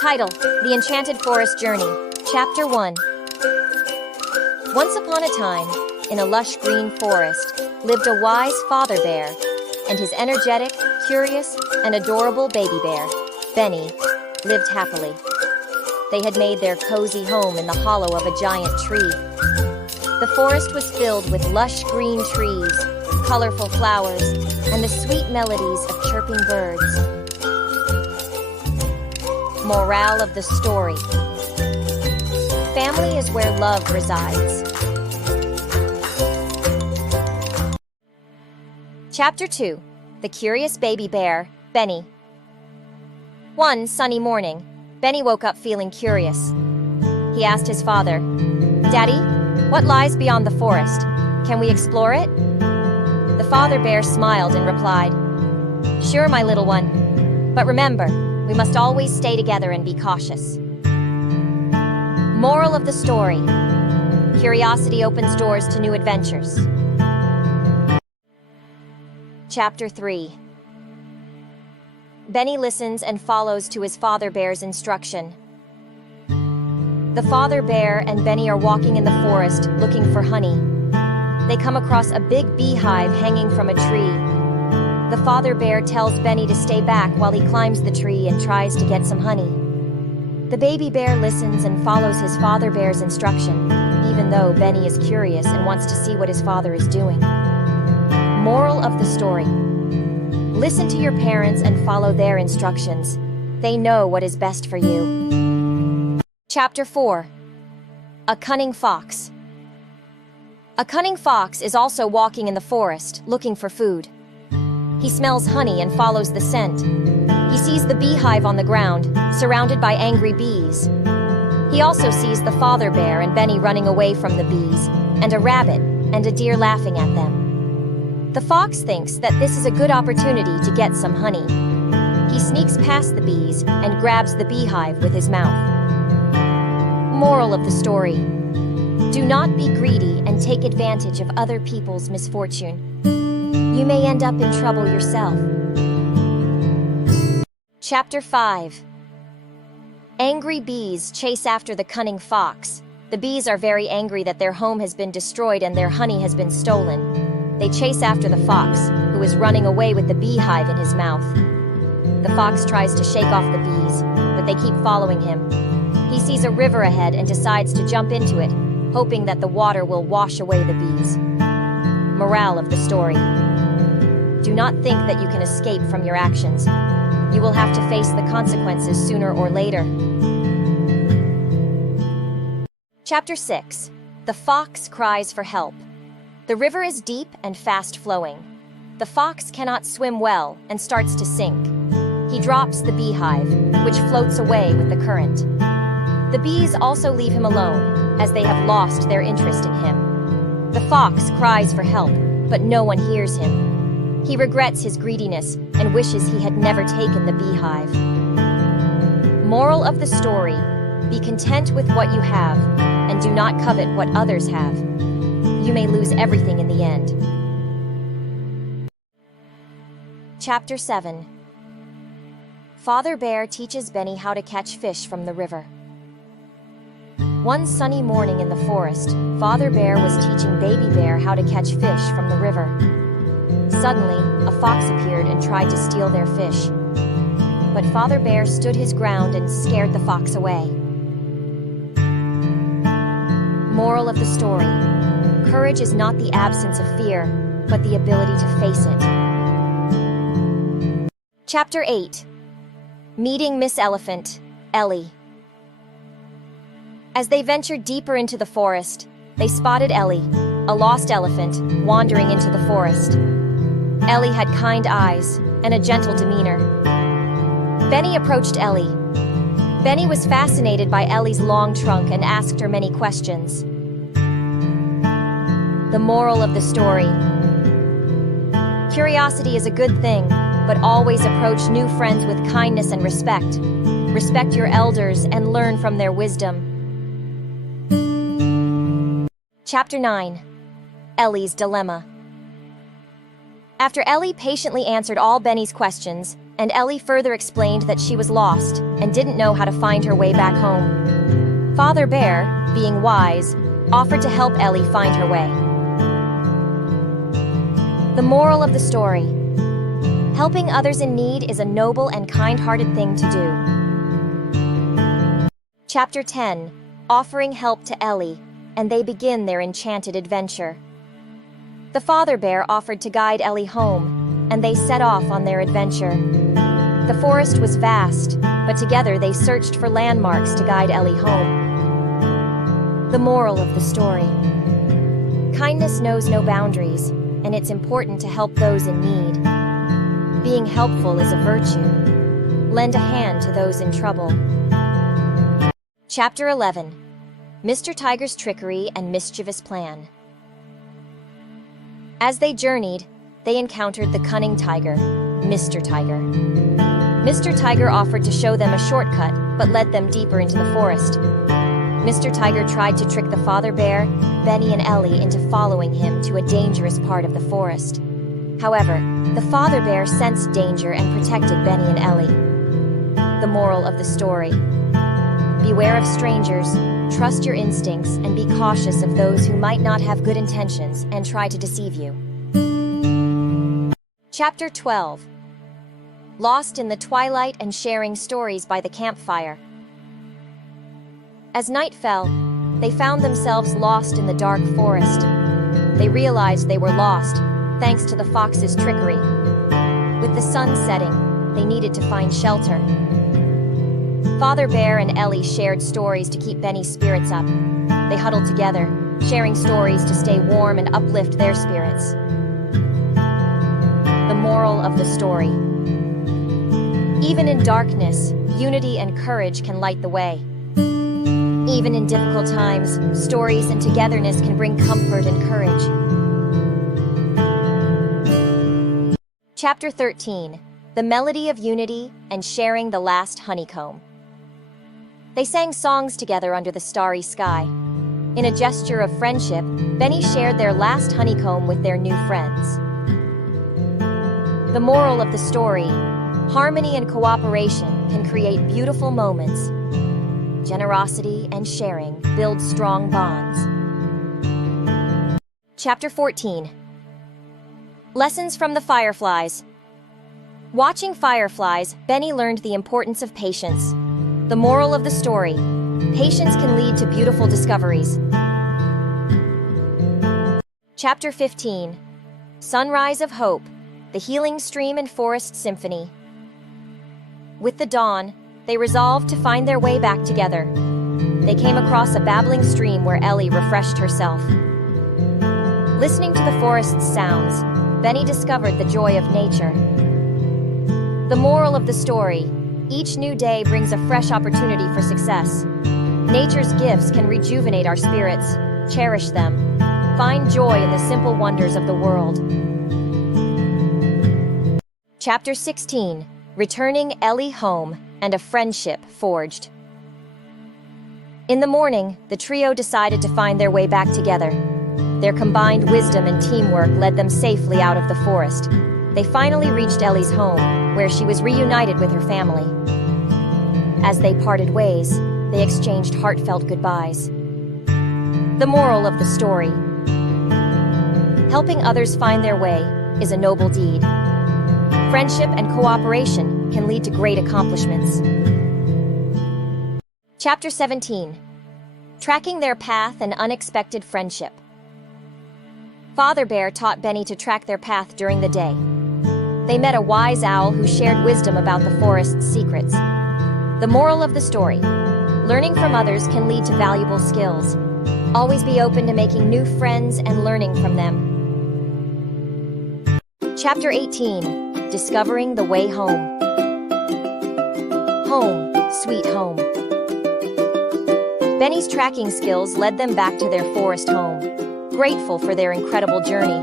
Title: The Enchanted Forest Journey. Chapter 1. Once upon a time, in a lush green forest, lived a wise father bear and his energetic, curious, and adorable baby bear, Benny, lived happily. They had made their cozy home in the hollow of a giant tree. The forest was filled with lush green trees, colorful flowers, and the sweet melodies of chirping birds. Morale of the story: family is where love resides. Chapter 2. The Curious Baby Bear, Benny. One sunny morning, Benny woke up feeling curious. He asked his father, "Daddy, what lies beyond the forest? Can we explore it?" The father bear smiled and replied, "Sure, my little one. But remember, we must always stay together and be cautious." Moral of the story: curiosity opens doors to new adventures. Chapter 3. Benny listens and follows to his father bear's instruction. The father bear and Benny are walking in the forest looking for honey. They come across a big beehive hanging from a tree. The father bear tells Benny to stay back while he climbs the tree and tries to get some honey. The baby bear listens and follows his father bear's instruction, even though Benny is curious and wants to see what his father is doing. Moral of the story: listen to your parents and follow their instructions. They know what is best for you. Chapter 4. A Cunning Fox. A cunning fox is also walking in the forest, looking for food. He smells honey and follows the scent. He sees the beehive on the ground, surrounded by angry bees. He also sees the father bear and Benny running away from the bees, and a rabbit and a deer laughing at them. The fox thinks that this is a good opportunity to get some honey. He sneaks past the bees and grabs the beehive with his mouth. Moral of the story: do not be greedy and take advantage of other people's misfortune. You may end up in trouble yourself. Chapter 5. Angry bees chase after the cunning fox. The bees are very angry that their home has been destroyed and their honey has been stolen. They chase after the fox, who is running away with the beehive in his mouth. The fox tries to shake off the bees, but they keep following him. He sees a river ahead and decides to jump into it, hoping that the water will wash away the bees. Morale of the story: do not think that you can escape from your actions. You will have to face the consequences sooner or later. Chapter 6. The Fox Cries for Help. The river is deep and fast-flowing. The fox cannot swim well and starts to sink. He drops the beehive, which floats away with the current. The bees also leave him alone, as they have lost their interest in him. The fox cries for help, but no one hears him. He regrets his greediness and wishes he had never taken the beehive. Moral of the story: be content with what you have, and do not covet what others have. You may lose everything in the end. Chapter 7. Father Bear teaches Benny how to catch fish from the river. One sunny morning in the forest, Father Bear was teaching Baby Bear how to catch fish from the river. Suddenly, a fox appeared and tried to steal their fish. But Father Bear stood his ground and scared the fox away. Moral of the story: courage is not the absence of fear, but the ability to face it. Chapter 8. Meeting Miss Elephant, Ellie. As they ventured deeper into the forest, they spotted Ellie, a lost elephant, wandering into the forest. Ellie had kind eyes and a gentle demeanor. Benny approached Ellie. Benny was fascinated by Ellie's long trunk and asked her many questions. The moral of the story: curiosity is a good thing, but always approach new friends with kindness and respect. Respect your elders and learn from their wisdom. Chapter 9. Ellie's Dilemma. After Ellie patiently answered all Benny's questions, and Ellie further explained that she was lost and didn't know how to find her way back home. Father Bear, being wise, offered to help Ellie find her way. The moral of the story: helping others in need is a noble and kind-hearted thing to do. Chapter 10: Offering help to Ellie, and they begin their enchanted adventure. The Father Bear offered to guide Ellie home, and they set off on their adventure. The forest was vast, but together they searched for landmarks to guide Ellie home. The moral of the story: kindness knows no boundaries, and it's important to help those in need. Being helpful is a virtue. Lend a hand to those in trouble. Chapter 11: Mr. Tiger's Trickery and Mischievous Plan. As they journeyed, they encountered the cunning tiger, Mr. Tiger. Mr. Tiger offered to show them a shortcut, but led them deeper into the forest. Mr. Tiger tried to trick the Father Bear, Benny, and Ellie into following him to a dangerous part of the forest. However, the Father Bear sensed danger and protected Benny and Ellie. The moral of the story: beware of strangers, trust your instincts, and be cautious of those who might not have good intentions and try to deceive you. Chapter 12: Lost in the Twilight and Sharing Stories by the Campfire. As night fell, they found themselves lost in the dark forest. They realized they were lost, thanks to the fox's trickery. With the sun setting, they needed to find shelter. Father Bear and Ellie shared stories to keep Benny's spirits up. They huddled together, sharing stories to stay warm and uplift their spirits. The moral of the story: even in darkness, unity and courage can light the way. Even in difficult times, stories and togetherness can bring comfort and courage. Chapter 13: The Melody of Unity and Sharing the Last Honeycomb. They sang songs together under the starry sky. In a gesture of friendship, Benny shared their last honeycomb with their new friends. The moral of the story: harmony and cooperation can create beautiful moments. Generosity and sharing build strong bonds. Chapter 14: Lessons from the Fireflies. Watching fireflies, Benny learned the importance of patience. The moral of the story: patience can lead to beautiful discoveries. Chapter 15: Sunrise of Hope, the Healing Stream and Forest Symphony. With the dawn, they resolved to find their way back together. They came across a babbling stream where Ellie refreshed herself. Listening to the forest's sounds, Benny discovered the joy of nature. The moral of the story: each new day brings a fresh opportunity for success. Nature's gifts can rejuvenate our spirits. Cherish them. Find joy in the simple wonders of the world. Chapter 16: Returning Ellie Home and a Friendship Forged. In the morning, the trio decided to find their way back together. Their combined wisdom and teamwork led them safely out of the forest. They finally reached Ellie's home, where she was reunited with her family. As they parted ways, they exchanged heartfelt goodbyes. The moral of the story: helping others find their way is a noble deed. Friendship and cooperation can lead to great accomplishments. Chapter 17: Tracking Their Path and Unexpected Friendship. Father Bear taught Benny to track their path during the day. They met a wise owl who shared wisdom about the forest's secrets. The moral of the story: learning from others can lead to valuable skills. Always be open to making new friends and learning from them. Chapter 18: Discovering the Way Home. Home, sweet home. Benny's tracking skills led them back to their forest home. Grateful for their incredible journey,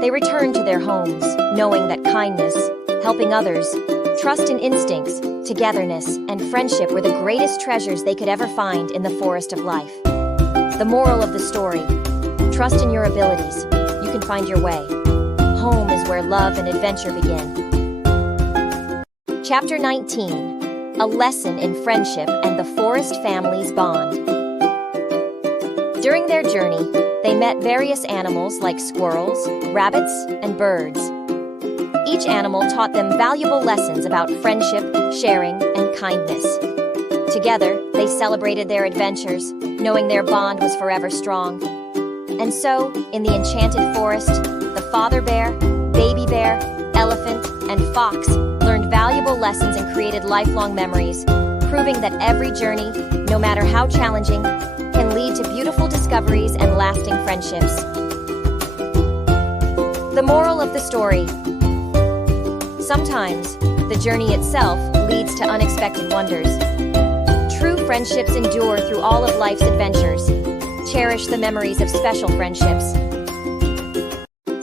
they returned to their homes, knowing that kindness, helping others, trust in instincts, togetherness, and friendship were the greatest treasures they could ever find in the forest of life. The moral of the story: trust in your abilities. You can find your way. Home is where love and adventure begin. Chapter 19: A Lesson in Friendship and the Forest Family's Bond. During their journey, they met various animals like squirrels, rabbits, and birds. Each animal taught them valuable lessons about friendship, sharing, and kindness. Together, they celebrated their adventures, knowing their bond was forever strong. And so, in the Enchanted Forest, the father bear, baby bear, elephant, and fox learned valuable lessons and created lifelong memories, proving that every journey, no matter how challenging, can lead to beautiful discoveries and lasting friendships. The moral of the story: sometimes, the journey itself leads to unexpected wonders. True friendships endure through all of life's adventures. Cherish the memories of special friendships.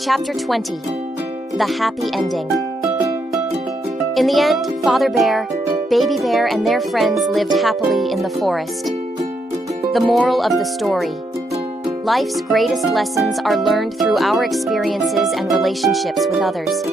Chapter 20: The Happy Ending. In the end, Father Bear, Baby Bear, and their friends lived happily in the forest. The moral of the story: life's greatest lessons are learned through our experiences and relationships with others.